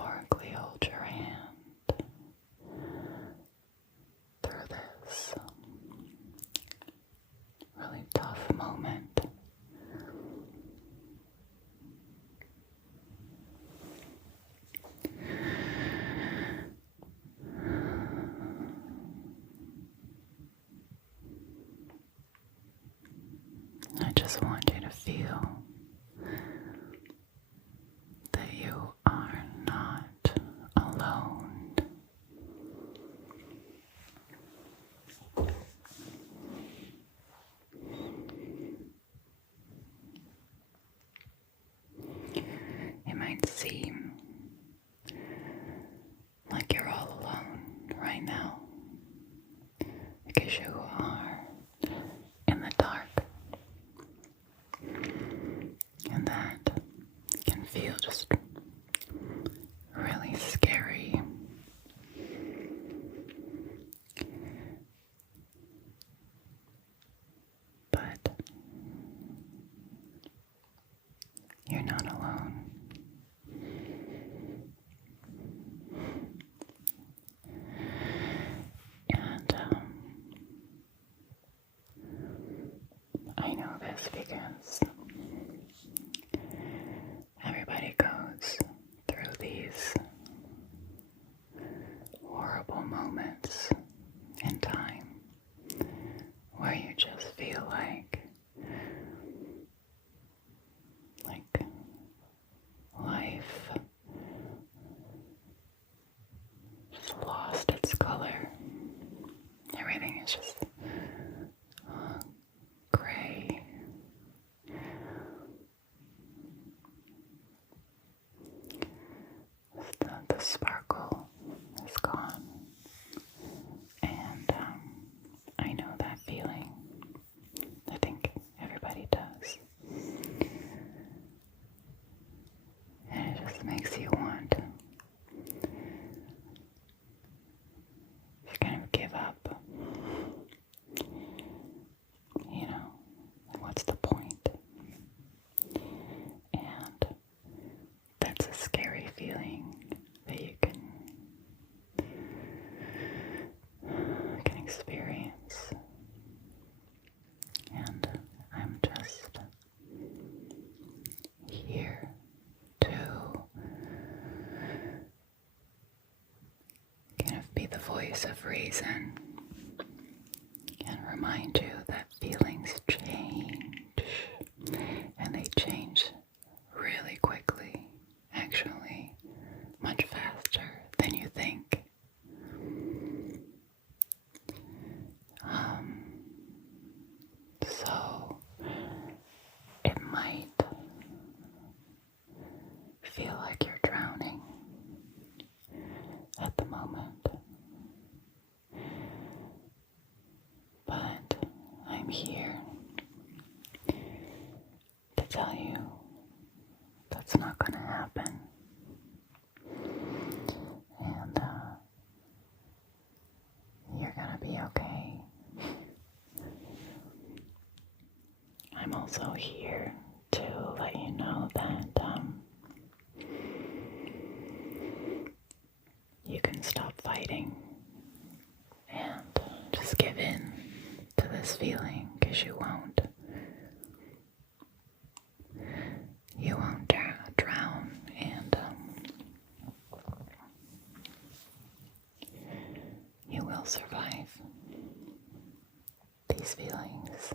metaphorically hold your hand through this really tough moment. I just want you to feel that you are not alone. It might seem like you're all alone right now because you are in the dark. And that can feel just really scary. But you're not alone. And I know this because everybody goes through these horrible moments in time where you just feel like life just lost its color. Everything is just gray. The sparkle is gone. And I know that feeling. I think everybody does. And it just makes you want to kind of give up. You know, what's the point? And that's a scary feeling that you can experience. And I'm just here to kind of be the voice of reason and remind you that feelings change, and they change really quickly, actually much faster than you think. So it might feel like you're drowning at the moment, but I'm here to tell you that's not going to happen. And you're going to be okay. I'm also here to let you know that you can stop fighting and just give in to this feeling, because you won't. You won't drown, and you will survive these feelings.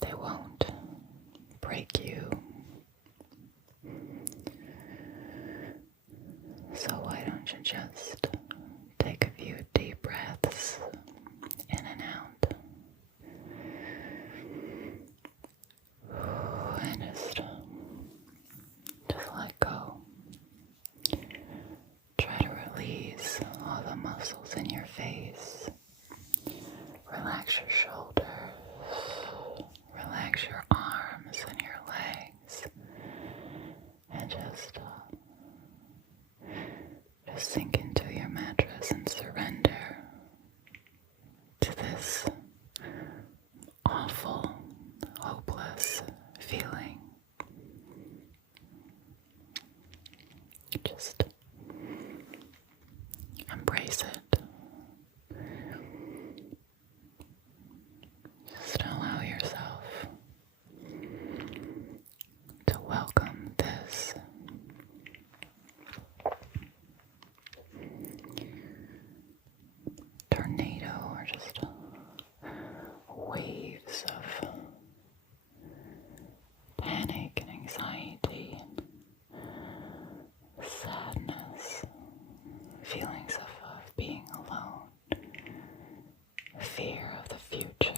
They won't break you. So why don't you just take a few deep breaths in and out, and just let go. Try to release all the muscles in your face. Relax your shoulders, relax your arms and your legs, and just sink into your mattress and surrender to this awful, hopeless feeling. Just embrace it. Just allow yourself to welcome this tornado or just waves of panic and anxiety and sadness, feelings of being alone, fear of the future,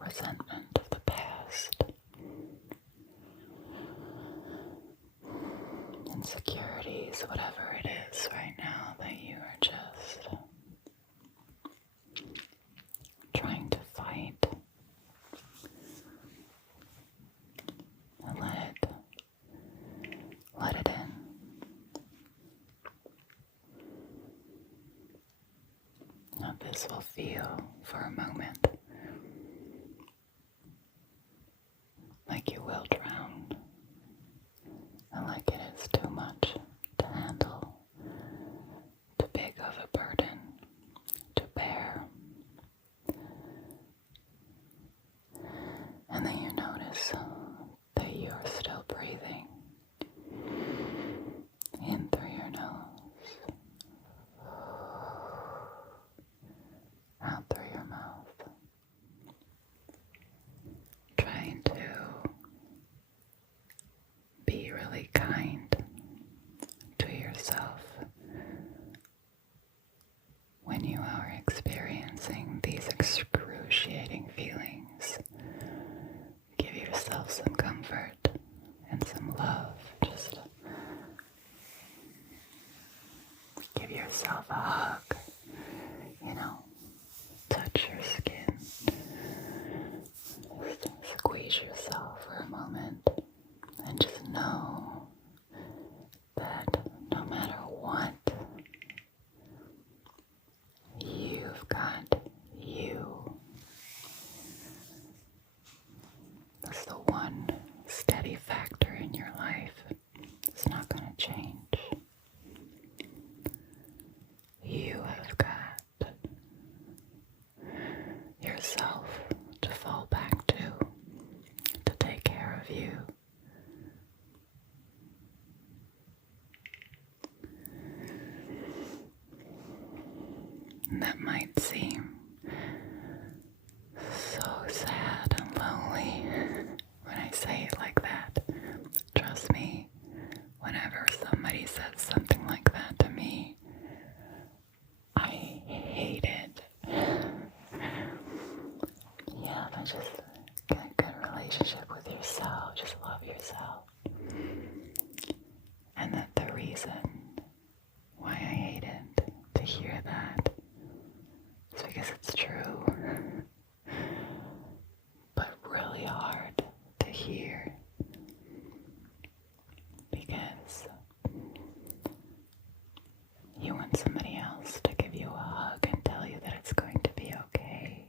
resentment of the past, insecurities, whatever it is right now that you are just trying to fight. And let it in. Now this will feel for a moment like you will drown, and like it is too much to handle, too big of a burden to bear. And then you notice that you are still breathing in through your nose, out through your mouth, trying to be really kind to yourself when you are experiencing these excruciating feelings. Give yourself some comfort and some love. Just give yourself a hug, touch your skin, just squeeze yourself for a moment, and just know that no matter what, you've got you. That's the one steady factor in your life. It's not going to change. You have got yourself to fall back to take care of you. And that might seem so sad and lonely when I say it like that. Trust me, whenever somebody says something like that to me, I hate it. Yeah, but just get a good relationship with yourself. Just love yourself. And that the reason why I hated to hear that is because it's true. But really hard to hear. Because you want somebody else to give you a hug and tell you that it's going to be okay.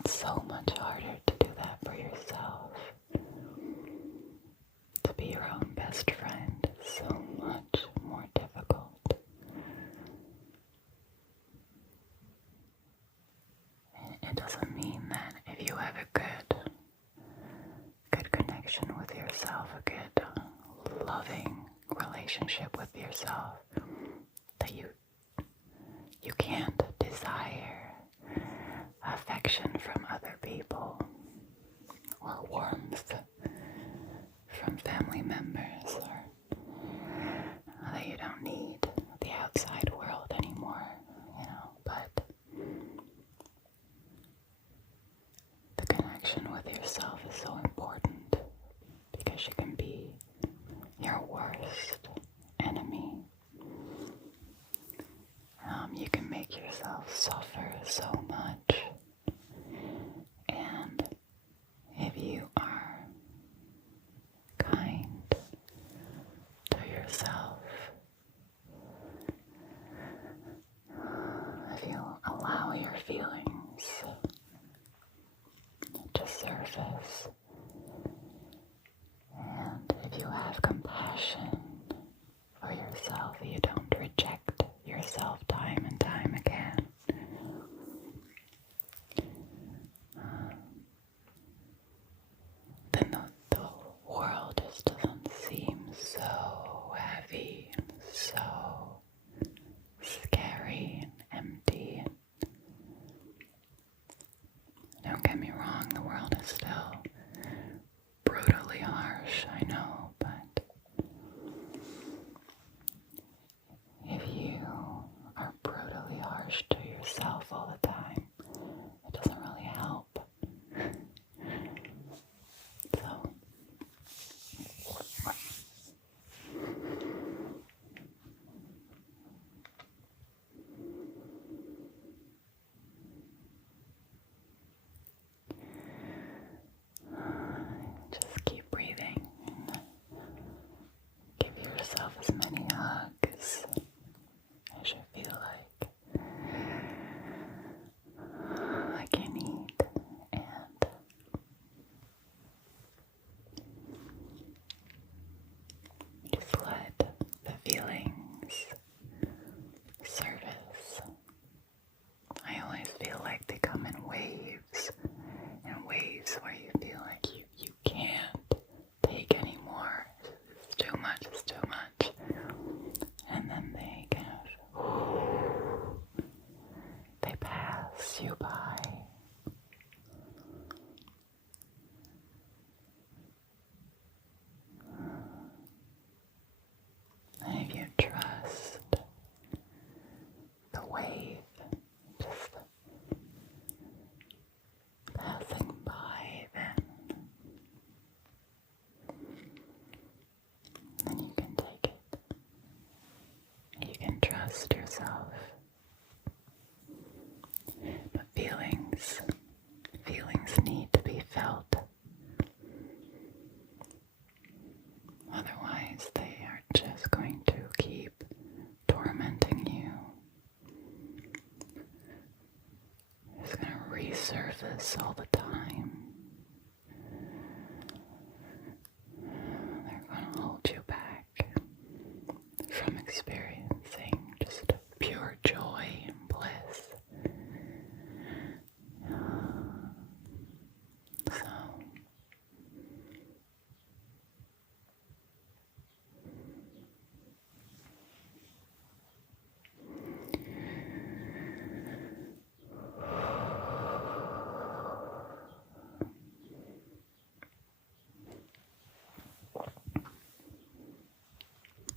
It's so much harder to do that for yourself. To be your own best friend is so much more difficult. It doesn't mean that if you have a good connection with yourself, a good loving relationship with yourself, that you can't desire affection from other people or warmth from family members, or that you don't need the outside world anymore, but the connection with yourself is so important because you can be your worst enemy. You can make yourself suffer so much, and if you are kind surface. And if you have compassion for yourself, you don't reject yourself time and time again. Then the world just doesn't seem so heavy and so scary and empty. Don't get me wrong, the world is still brutally harsh, I know, but if you are brutally harsh to yourself all the time, it doesn't really help. So, just keep breathing and give yourself as many hugs as you feel like you need, and just let the feelings surface. I always feel like they come in waves, and waves where you feel like you can't take anymore. It's too much, it's too much. And then they kind of, they pass you by. And if you trust the wave just passing by, then you can take it. You can trust yourself. But feelings need to be felt. Otherwise, they are just going to keep tormenting you. It's going to resurface all the time. They're going to hold you back from experiencing just pure joy and bliss. So,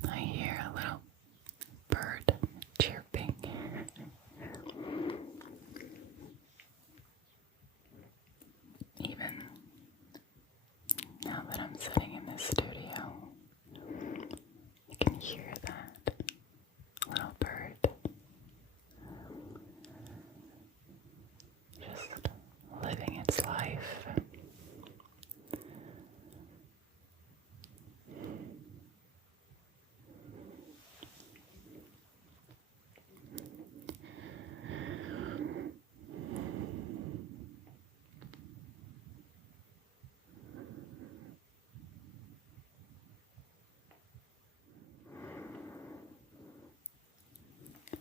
I hear a little bird chirping. Even now that I'm sitting in this studio, you can hear that little bird just living its life.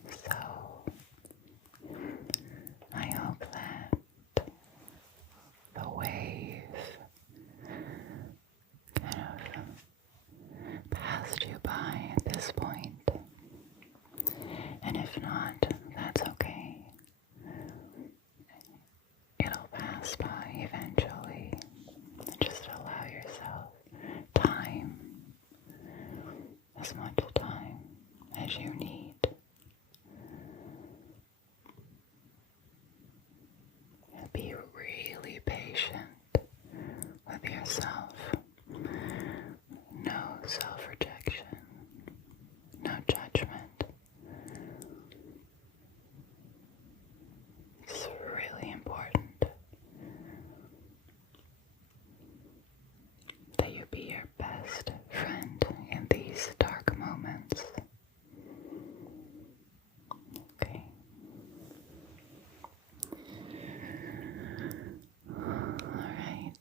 So, I hope that the wave kind of passed you by at this point. And if not, that's okay. It'll pass by eventually. Just allow yourself time, as much time as you need. Be really patient with yourself. No self-rejection, no judgment. It's really important that you be your best friend in these dark moments. Okay. All right.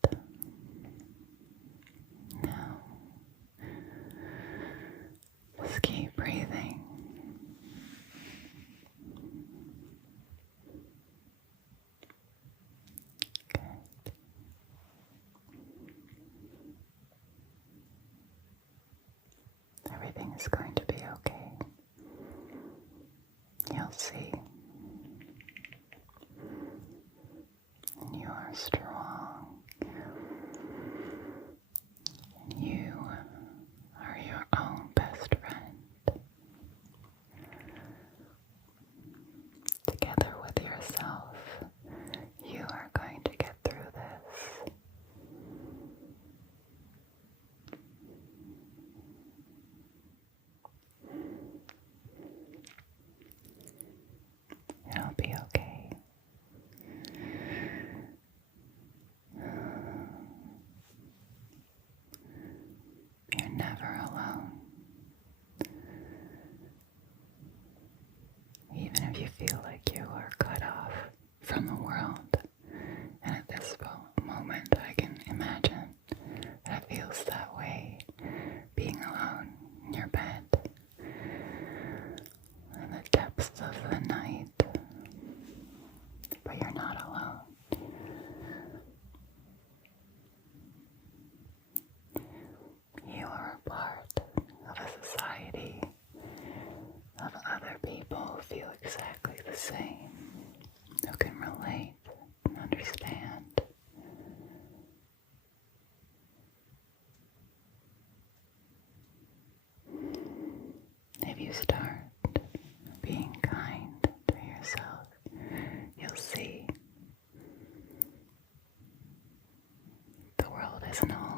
is going to be okay. You'll see. And you are strong. And you are your own best friend. Together with yourself, you are going to get through this. It'll be okay. You're never alone. Even if you feel like you are cut off from the world, and at this moment I can imagine that it feels that way, being alone in your bed, in the depths of the night, but you're not alone. You are a part of a society of other people who feel exactly the same, who can relate and understand. If you start being kind to yourself, you'll see the world isn't all